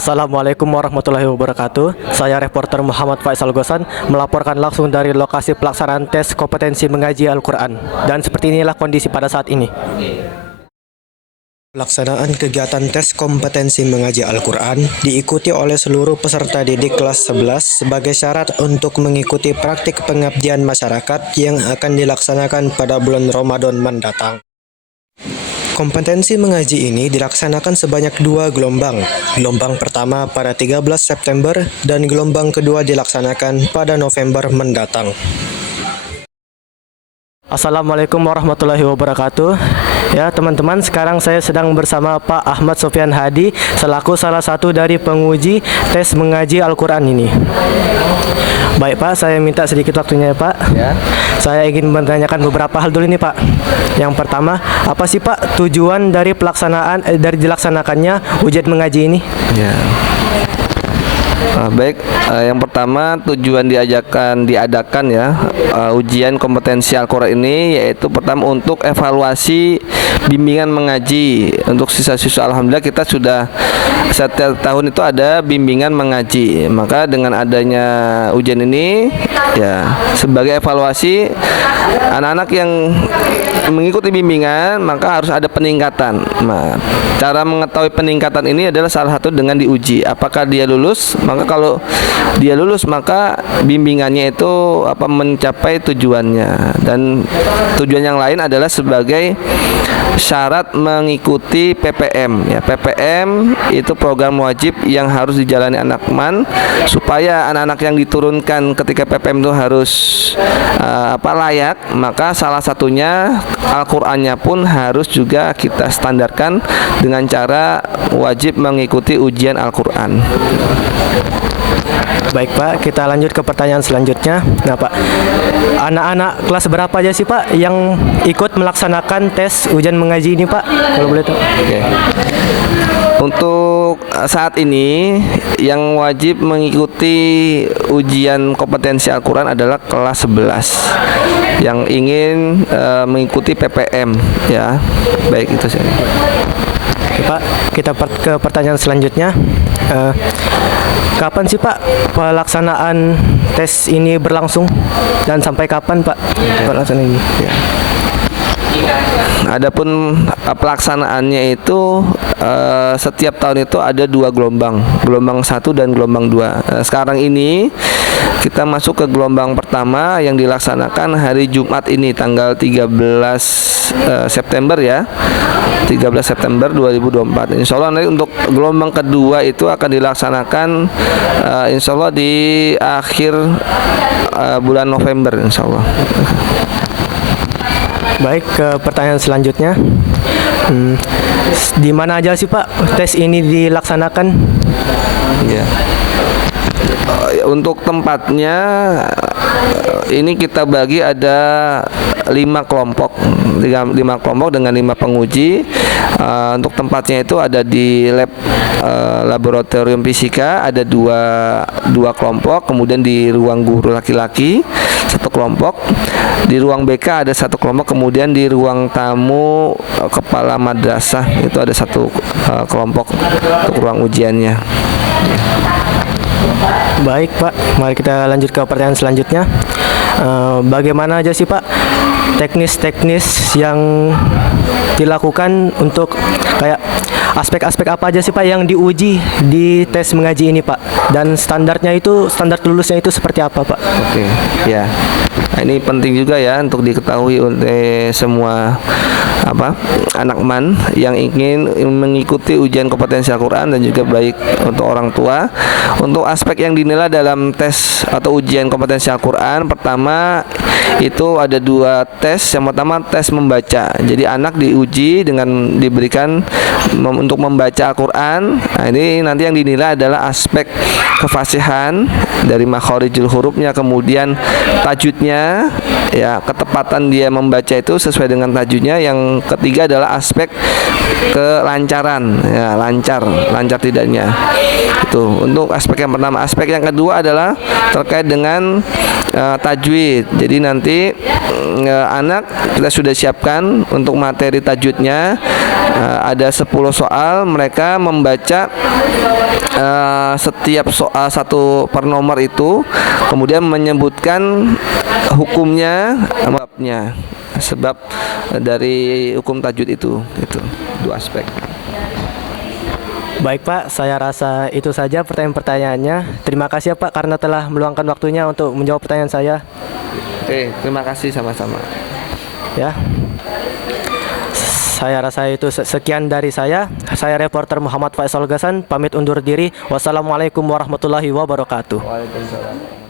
Assalamualaikum warahmatullahi wabarakatuh. Saya reporter Muhammad Faisal Gosan melaporkan langsung dari lokasi pelaksanaan tes kompetensi mengaji Al-Quran. Dan seperti inilah kondisi pada saat ini. Pelaksanaan kegiatan tes kompetensi mengaji Al-Quran diikuti oleh seluruh peserta didik kelas 11 sebagai syarat untuk mengikuti praktik pengabdian masyarakat yang akan dilaksanakan pada bulan Ramadan mendatang. Kompetensi mengaji ini dilaksanakan sebanyak 2 gelombang. Gelombang pertama pada 13 September dan gelombang kedua dilaksanakan pada November mendatang. Assalamualaikum warahmatullahi wabarakatuh. Ya teman-teman, sekarang saya sedang bersama Pak Ahmad Sofyan Hadi selaku salah satu dari penguji tes mengaji Al-Quran ini. Baik Pak, saya minta sedikit waktunya ya Pak. Ya. Saya ingin menanyakan beberapa hal dulu nih Pak. Yang pertama, apa sih Pak tujuan dari dari dilaksanakannya ujian mengaji ini? Ya. Baik, yang pertama tujuan diadakan ya ujian kompetensi Al-Quran ini yaitu pertama untuk evaluasi bimbingan mengaji untuk siswa-siswa. Alhamdulillah kita sudah setiap tahun itu ada bimbingan mengaji. Maka dengan adanya ujian ini ya sebagai evaluasi anak-anak yang mengikuti bimbingan maka harus ada peningkatan. Nah, cara mengetahui peningkatan ini adalah salah satu dengan diuji. Apakah dia lulus? Maka kalau dia lulus maka bimbingannya itu mencapai tujuannya. Dan tujuan yang lain adalah sebagai syarat mengikuti PPM. Ya, PPM itu program wajib yang harus dijalani anak man supaya anak-anak yang diturunkan ketika PPM itu harus layak. Maka salah satunya Al-Qur'annya pun harus juga kita standarkan dengan cara wajib mengikuti ujian Al-Qur'an. Baik Pak, kita lanjut ke pertanyaan selanjutnya. Nah Pak, anak-anak kelas berapa aja sih Pak yang ikut melaksanakan tes ujian mengaji ini Pak? Kalau boleh tahu. Oke. Untuk saat ini yang wajib mengikuti ujian kompetensi Al-Quran adalah kelas 11 yang ingin mengikuti PPM ya. Baik, itu saja. Oke, Pak, kita ke pertanyaan selanjutnya. Kapan sih Pak pelaksanaan tes ini berlangsung dan sampai kapan Pak pelaksanaan ini? Ya. Adapun pelaksanaannya itu setiap tahun itu ada 2 gelombang, gelombang 1 dan gelombang 2. Sekarang ini kita masuk ke gelombang pertama yang dilaksanakan hari Jumat ini tanggal 13 September ya. 13 September 2024. Insya Allah nanti untuk gelombang kedua itu akan dilaksanakan insya Allah di akhir bulan November insya Allah. Baik, ke pertanyaan selanjutnya. Di mana aja sih Pak tes ini dilaksanakan? Ya. Untuk tempatnya ini kita bagi ada 5 kelompok dengan 5 penguji. Untuk tempatnya itu ada di lab laboratorium fisika ada dua kelompok, kemudian di ruang guru laki-laki 1 kelompok, di ruang BK ada 1 kelompok, kemudian di ruang tamu kepala madrasah itu ada 1 kelompok untuk ruang ujiannya. Baik Pak, mari kita lanjut ke pertanyaan selanjutnya. Bagaimana aja sih Pak teknis-teknis yang dilakukan untuk kayak aspek-aspek apa aja sih Pak yang diuji di tes mengaji ini Pak, dan standar lulusnya itu seperti apa Pak? Oke, ya. Nah, ini penting juga ya untuk diketahui oleh semua anak man yang ingin mengikuti ujian kompetensi Al-Quran dan juga baik untuk orang tua. Untuk aspek yang dinilai dalam tes atau ujian kompetensi Al-Quran, pertama itu ada 2 tes. Yang pertama tes membaca. Jadi anak diuji dengan diberikan untuk membaca Al-Quran. Nah, ini nanti yang dinilai adalah aspek kefasihan dari makhorijul hurufnya, kemudian tajwidnya, ya, ketepatan dia membaca itu sesuai dengan tajwidnya. Yang ketiga adalah aspek kelancaran, ya, lancar tidaknya. Itu untuk aspek yang pertama. Aspek yang kedua adalah terkait dengan tajwid. Jadi nanti anak kita sudah siapkan untuk materi tajwidnya, ada 10 soal, mereka membaca setiap soal satu per nomor itu, kemudian menyebutkan hukumnya, babnya, sebab dari hukum tajwid itu dua aspek. Baik Pak, saya rasa itu saja pertanyaan-pertanyaannya. Terima kasih ya Pak karena telah meluangkan waktunya untuk menjawab pertanyaan saya. Oke, terima kasih sama-sama. Ya. Saya rasa itu sekian dari saya. Saya reporter Muhammad Faisal Gasan pamit undur diri. Wassalamualaikum warahmatullahi wabarakatuh. Waalaikumsalam.